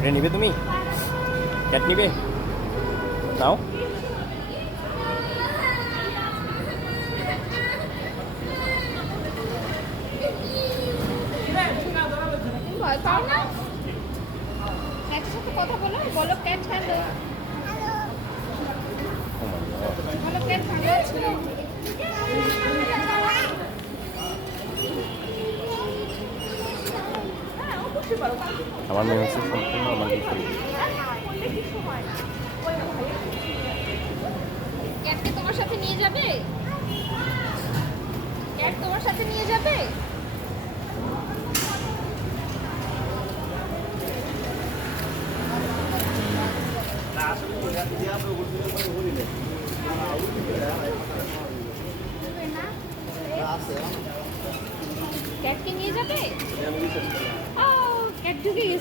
এটা নিবে তুমি? ক্যাট নিবে? নাও। ভয় পাও না? একসাথে কথা বলো, বলো ক্যাট হ্যালো। বলো ক্যাট ভালো আছো? আমার মেয়ে হচ্ছে সম্পূর্ণ আমার বিপরীত। ক্যাটকে তোমার সাথে নিয়ে যাবে? ক্যাট তোমার সাথে নিয়ে যাবে? ক্যাটকে নিয়ে যাবে? ও ক্যাট ঢুকে গেছে।